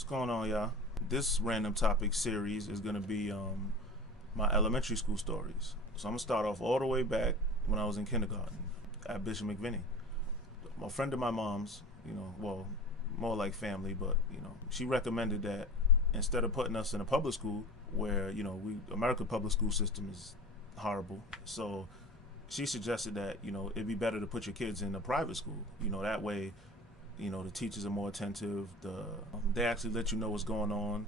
What's going on, y'all? This random topic series is going to be my elementary school stories. So I'm going to start off all the way back when I was in kindergarten at Bishop McVinney. A friend of my mom's, well, more like family, but, she recommended that instead of putting us in a public school where, American public school system is horrible. So she suggested that, it'd be better to put your kids in a private school. That way, the teachers are more attentive. They actually let you know what's going on,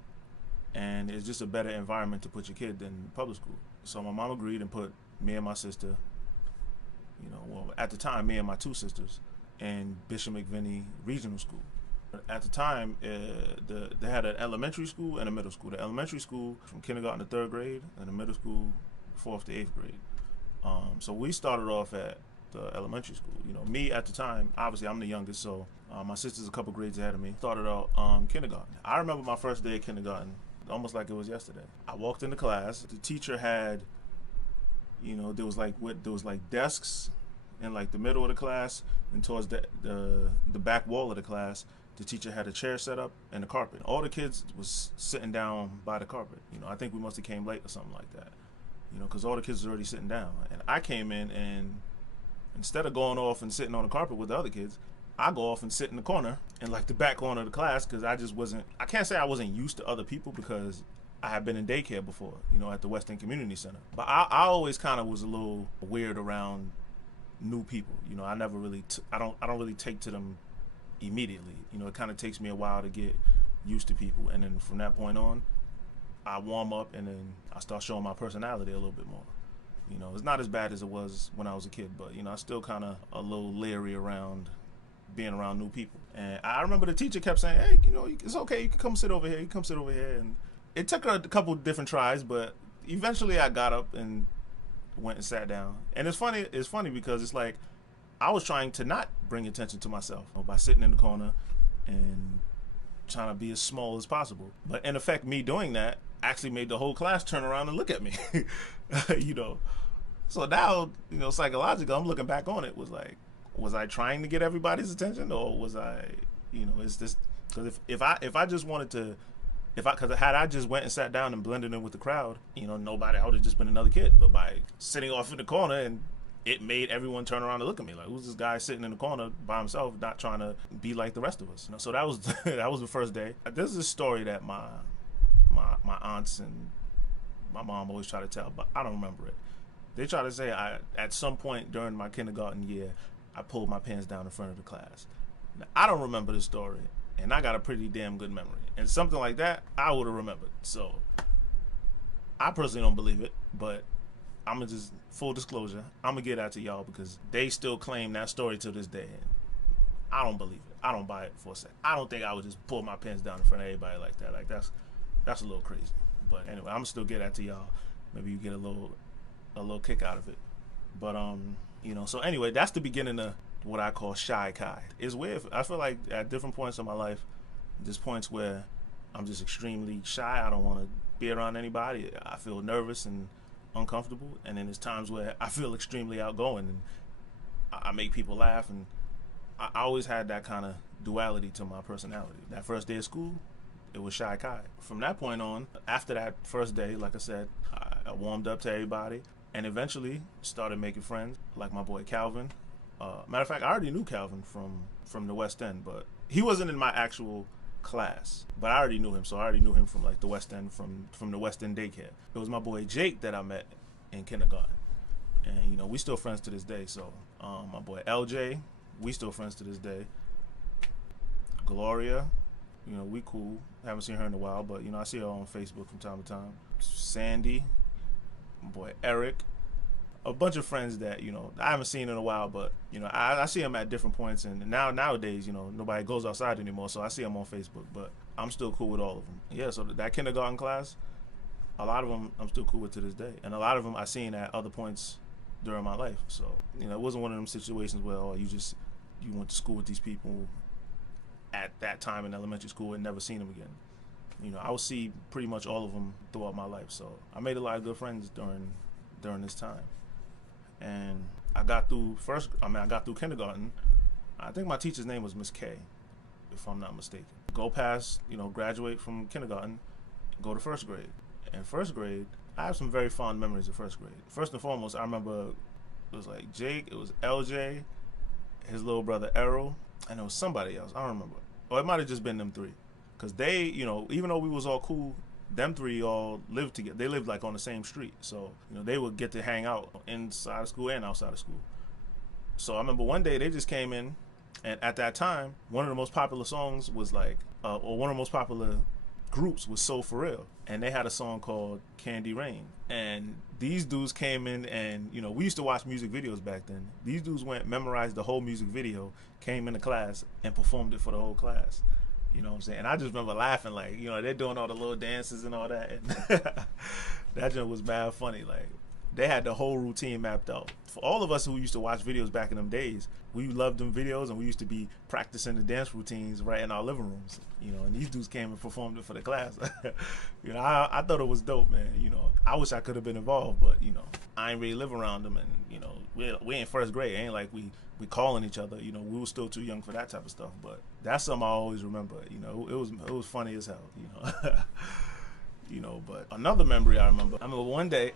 and it's just a better environment to put your kid than public school. So my mom agreed and put me and my sister, at the time, me and my two sisters, in Bishop McVinney Regional School. At the time, they had an elementary school and a middle school. The elementary school from kindergarten to third grade, and the middle school fourth to eighth grade. So we started off at the elementary school. Me at the time, obviously I'm the youngest, so my sister's a couple grades ahead of me. Started out kindergarten. I remember my first day of kindergarten almost like it was yesterday. I walked into class. The teacher had, there was like desks in like the middle of the class, and towards the back wall of the class, the teacher had a chair set up and a carpet. All the kids was sitting down by the carpet. I think we must have came late or something like that. Because all the kids was already sitting down, and I came in, and instead of going off and sitting on the carpet with the other kids, I go off and sit in the corner, in like the back corner of the class, because I can't say I wasn't used to other people because I had been in daycare before, at the West End Community Center. But I always kind of was a little weird around new people. I never really, I don't really take to them immediately. It kind of takes me a while to get used to people, and then from that point on, I warm up, and then I start showing my personality a little bit more. It's not as bad as it was when I was a kid, but, I still kind of a little leery around being around new people. And I remember the teacher kept saying, hey, it's okay, you can come sit over here, And it took her a couple different tries, but eventually I got up and went and sat down. And it's funny because it's like I was trying to not bring attention to myself by sitting in the corner and trying to be as small as possible. But in effect, me doing that actually made the whole class turn around and look at me. So now, psychologically, I'm looking back on it, was I trying to get everybody's attention, or was I, is this, because if I just wanted to, because had I just went and sat down and blended in with the crowd, nobody, I would have just been another kid. But by sitting off in the corner, and it made everyone turn around and look at me like, who's this guy sitting in the corner by himself, not trying to be like the rest of us? So that was that was the first day. There's this story that my aunts and my mom always try to tell, but I don't remember it. They try to say at some point during my kindergarten year, I pulled my pants down in front of the class. Now, I don't remember the story, and I got a pretty damn good memory. And something like that, I would have remembered. So I personally don't believe it, but I'm going to just, full disclosure, I'm going to get out to y'all because they still claim that story to this day. And I don't believe it. I don't buy it for a second. I don't think I would just pull my pants down in front of everybody like that. Like, that's a little crazy. But anyway, I'm going to still get out to y'all. Maybe you get a little kick out of it. But, so anyway, that's the beginning of what I call Shy Kai. It's weird. I feel like at different points in my life, there's points where I'm just extremely shy. I don't want to be around anybody. I feel nervous and uncomfortable. And then there's times where I feel extremely outgoing and I make people laugh. And I always had that kind of duality to my personality. That first day of school, it was Shy Kai. From that point on, after that first day, like I said, I warmed up to everybody. And eventually started making friends, like my boy Calvin. Matter of fact, I already knew Calvin from the West End, but he wasn't in my actual class. But I already knew him, so I already knew him from like the West End, from the West End daycare. It was my boy Jake that I met in kindergarten, and we still friends to this day. So my boy LJ, we still friends to this day. Gloria, we cool. Haven't seen her in a while, but I see her on Facebook from time to time. Sandy. My boy Eric, a bunch of friends that I haven't seen in a while, but I see them at different points, and nowadays nobody goes outside anymore, so I see them on Facebook, but I'm still cool with all of them. Yeah, so that kindergarten class, a lot of them I'm still cool with to this day, and a lot of them I seen at other points during my life. So it wasn't one of them situations where you went to school with these people at that time in elementary school and never seen them again. I would see pretty much all of them throughout my life. So I made a lot of good friends during this time. And I got through kindergarten. I think my teacher's name was Miss K, if I'm not mistaken. go past, graduate from kindergarten, go to first grade. In first grade, I have some very fond memories of first grade. First and foremost, I remember it was like Jake, it was LJ, his little brother Errol, and it was somebody else. I don't remember. Or it might have just been them three. Because they, even though we was all cool, them three all lived together. They lived like on the same street. So, they would get to hang out inside of school and outside of school. So I remember one day they just came in, and at that time, one of the most popular songs was like, or one of the most popular groups was So For Real. And they had a song called Candy Rain. And these dudes came in and, we used to watch music videos back then. These dudes went, memorized the whole music video, came into class, and performed it for the whole class. You know what I'm saying? And I just remember laughing, like, they're doing all the little dances and all that. And that joke was mad funny. Like, they had the whole routine mapped out. For all of us who used to watch videos back in them days, we loved them videos, and we used to be practicing the dance routines right in our living rooms. And these dudes came and performed it for the class. I thought it was dope, man. I wish I could have been involved, but I ain't really live around them, and we in first grade. It ain't like we calling each other. We were still too young for that type of stuff. But that's something I always remember. It was funny as hell. But another memory I remember one day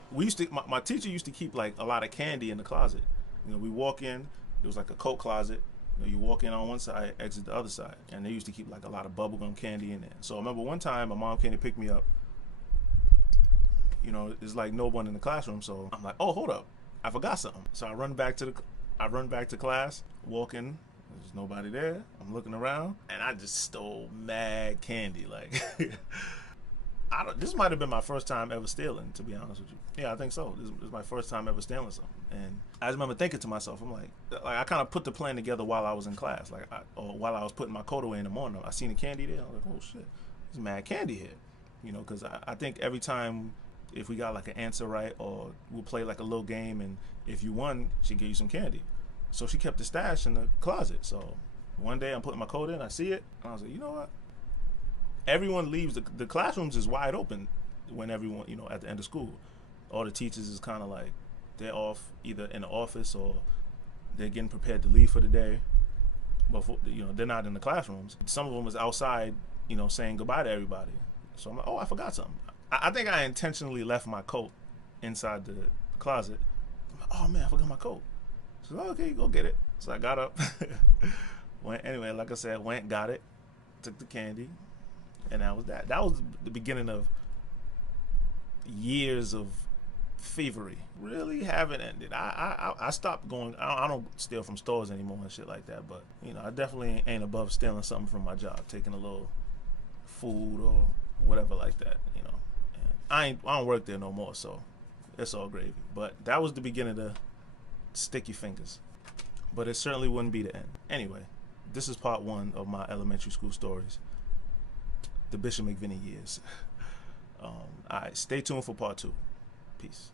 my teacher used to keep like a lot of candy in the closet. We walk in, there was like a coat closet. You walk in on one side, exit the other side, and they used to keep like a lot of bubblegum candy in there. So I remember one time my mom came to pick me up. It's like no one in the classroom, so I'm like, oh, hold up, I forgot something. So I run back to class, walk in, there's nobody there. I'm looking around, and I just stole mad candy. Like, this might have been my first time ever stealing, to be honest with you. Yeah, I think so. This is my first time ever stealing something. And I just remember thinking to myself, I'm like I kind of put the plan together while I was in class, or while I was putting my coat away in the morning. I seen the candy there. I was like, oh shit, there's mad candy here. Because I think every time, if we got like an answer right, or we'll play like a little game, and if you won, she'd give you some candy. So she kept the stash in the closet. So one day I'm putting my coat in, I see it, and I was like, you know what? Everyone leaves, the classrooms is wide open when everyone, at the end of school. All the teachers is kind of like, they're off either in the office or they're getting prepared to leave for the day. But they're not in the classrooms. Some of them was outside, saying goodbye to everybody. So I'm like, oh, I forgot something. I think I intentionally left my coat inside the closet. I'm like, oh man, I forgot my coat. So okay, go get it. So I got up. Anyway, like I said, went, got it, took the candy. And that was that. That was the beginning of years of thievery. Really haven't ended. I stopped going. I don't steal from stores anymore and shit like that. But I definitely ain't above stealing something from my job, taking a little food or whatever like that. And I don't work there no more, so it's all gravy. But that was the beginning of sticky fingers. But it certainly wouldn't be the end. Anyway, this is part one of my elementary school stories. The Bishop McVinney years. All right, stay tuned for part two. Peace.